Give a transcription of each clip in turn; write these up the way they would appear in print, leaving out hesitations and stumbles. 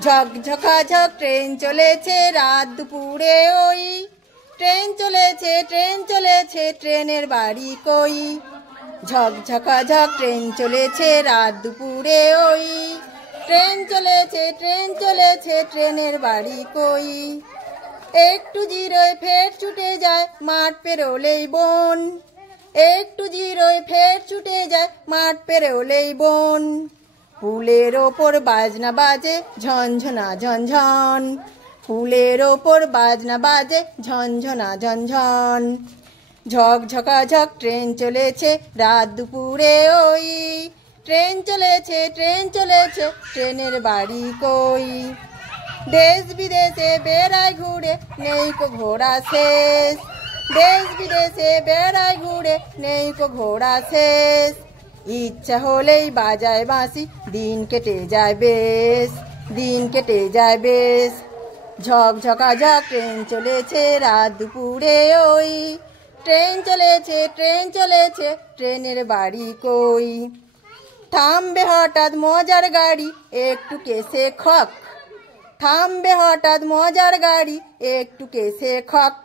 ঝকঝকাঝক train চলেছে রাত দুপুরে ওই, ট্রেন চলেছে ট্রেনের বাড়ি কই। ঝকঝকাঝক ট্রেন চলেছে রাত দুপুরে ওই, ট্রেন চলেছে ট্রেনের বাড়ি কই। একটু জিরোয় ফের ছুটে যায় মাঠ পেরোলেই বন, একটু জিরোয় ফের ছুটে যায় মাঠ পেরোলেই বন। ফুলের ওপর বাজনা বাজে ঝনঝনা ঝনঝন, ফুলের ওপর বাজনা বাজে ঝনঝনা ঝনঝন। ঝকঝকাঝক ট্রেন চলেছে রাত দুপুরে ওই, ট্রেন চলেছে ট্রেনের বাড়ি কই। দেশ বিদেশে বেড়ায় ঘুরে নেই কো ঘোড়া শেষ, দেশ বিদেশে বেড়ায় ঘুরে নেই কো ঘোড়া শেষ। ইচ্ছা হলেই বাজায় বাঁশি দিন কেটে যায় বেশ, দিন কেটে যায় বেশ। ঝকঝকাঝক ট্রেন চলেছে রাত দুপুরে ওই, ট্রেন চলেছে ট্রেনের বাড়ি কই। থামবে হঠাৎ মজার গাড়ি একটু কেসে খক, থামবে হঠাৎ মজার গাড়ি একটু কেসে খক।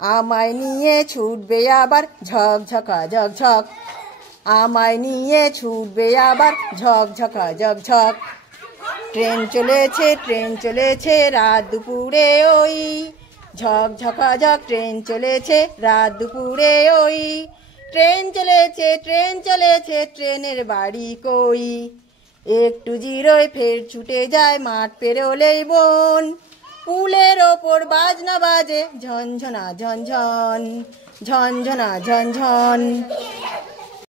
আমায় নিয়ে ছুটবে আবার ঝকঝকাঝক ঝক, আমায় নিয়ে ছুটবে আবার ঝকঝকাঝক ঝক। ট্রেন চলেছে রাত দুপুরে ওই, ঝকঝকাঝক ট্রেন চলেছে রাত দুপুরে ওই, ট্রেন চলেছে ট্রেনের বাড়ি কই। একটু জিরোয় ফের ছুটে যায় মাঠ পেরোলেই বন, পুলের ওপর বাজনা বাজে ঝনঝনা ঝনঝন, ঝনঝনা ঝনঝন।